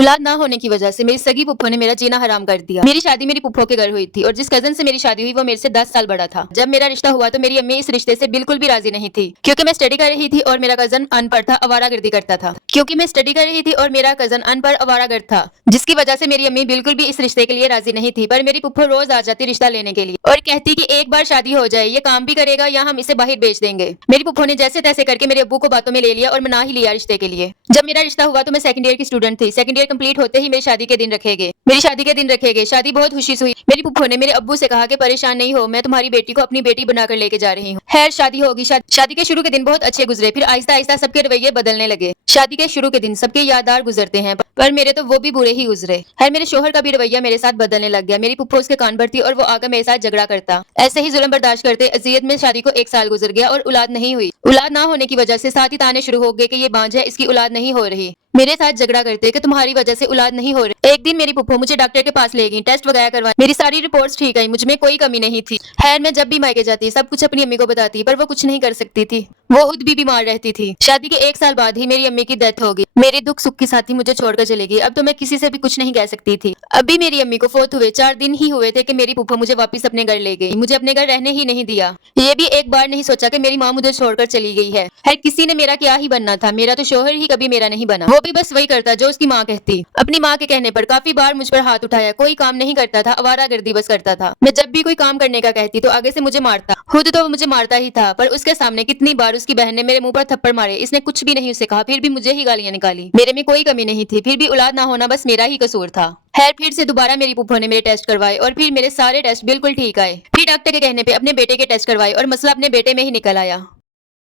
औलाद ना होने की वजह से मेरी सगी पुप्पो ने मेरा जीना हराम कर दिया। मेरी शादी मेरी पुप्पो के घर हुई थी और जिस कजन से मेरी शादी हुई वो मेरे से 10 साल बड़ा था। जब मेरा रिश्ता हुआ तो मेरी अम्मी इस रिश्ते से बिल्कुल भी राजी नहीं थी, क्योंकि मैं स्टडी कर रही थी और मेरा कजन अनपढ़ था, आवारागर्दी करता था। क्योंकि मैं स्टडी कर रही थी और मेरा कजन अनपढ़ आवारागर्द था, जिसकी वजह से मेरी अम्मी बिल्कुल भी इस रिश्ते के लिए राजी नहीं थी। पर मेरी पुप्पो रोज आ जाती रिश्ता लेने के लिए और कहती कि एक बार शादी हो जाए, ये काम भी करेगा या हम इसे बाहर बेच देंगे। मेरी पुप्पो ने जैसे तैसे करके मेरे अब्बू को बातों में ले लिया और मना ही लिया रिश्ते के लिए। जब मेरा रिश्ता हुआ तो मैं सेकंड ईयर की स्टूडेंट थी। सेकंड ईयर कंप्लीट होते ही मेरी शादी के दिन रखे गए। मेरी शादी के दिन रखे गए। शादी बहुत खुशी से हुई। मेरी पुप्पो ने मेरे अब्बू से कहा कि परेशान नहीं हो, मैं तुम्हारी बेटी को अपनी बेटी बनाकर लेके जा रही हूँ। खैर शादी होगी। शादी के शुरू के दिन बहुत अच्छे गुजरे, फिर आहिस्ता आहिस्ता सबके रवैये बदलने लगे। शादी के शुरू के दिन सबके यादगार गुजरते हैं, पर मेरे तो वो भी बुरे ही गुजरे। खैर मेरे शोहर का भी रवैया मेरे साथ बदलने लग गया। मेरी पुप्पो उसके कान पर थी और वो आकर मेरे साथ झगड़ा करता। ऐसे ही जुल्म बर्दाश्त करते अजियत में शादी को 1 साल गुजर गया और औलाद नहीं हुई। औलाद ना होने की वजह से साथ ही ताने शुरू हो गए कि ये बांझ है, इसकी औलाद नहीं हो रही। मेरे साथ झगड़ा करते कि तुम्हारी वजह से औलाद नहीं हो रही। एक दिन मेरी पुप्पो मुझे डॉक्टर के पास ले गई, टेस्ट वगैरह करवाए। मेरी सारी रिपोर्ट्स ठीक आई, मुझ में कोई कमी नहीं थी। खैर मैं जब भी मायके जाती सब कुछ अपनी अम्मी को बताती, पर वो कुछ नहीं कर सकती थी। वो खुद भी बीमार रहती थी। शादी के 1 साल बाद ही मेरी अम्मी की डेथ हो गई। मेरे दुख सुख के साथ ही मुझे छोड़कर चली गई। अब तो मैं किसी से भी कुछ नहीं कह सकती थी। अभी मेरी अम्मी को फोत हुए 4 दिन ही हुए थे कि मेरी पुप्पो मुझे वापस अपने घर ले गई। मुझे अपने घर रहने ही नहीं दिया। ये भी एक बार नहीं सोचा कि मेरी माँ मुझे छोड़कर चली गई है। हर किसी ने मेरा क्या ही बनना था, मेरा तो शोहर ही कभी मेरा नहीं बना। वो भी बस वही करता जो उसकी माँ कहती। अपनी माँ के कहने पर काफी बार मुझ पर हाथ उठाया। कोई काम नहीं करता था, आवारागर्दी बस करता था। मैं जब भी कोई काम करने का कहती तो आगे से मुझे मारता। खुद तो वो मुझे मारता ही था, पर उसके सामने कितनी बार उसकी बहन ने मेरे मुंह पर थप्पड़ मारे। इसने कुछ भी नहीं उसे कहा, फिर भी मुझे ही गालियां निकाली। मेरे में कोई कमी नहीं थी, फिर भी औलाद ना होना बस मेरा ही कसूर था। खैर फिर से दोबारा मेरी पुप्पो ने मेरे टेस्ट करवाए और फिर मेरे सारे टेस्ट बिल्कुल ठीक आए। फिर डॉक्टर के कहने पे अपने बेटे के टेस्ट करवाए और मसला अपने बेटे में ही निकल आया।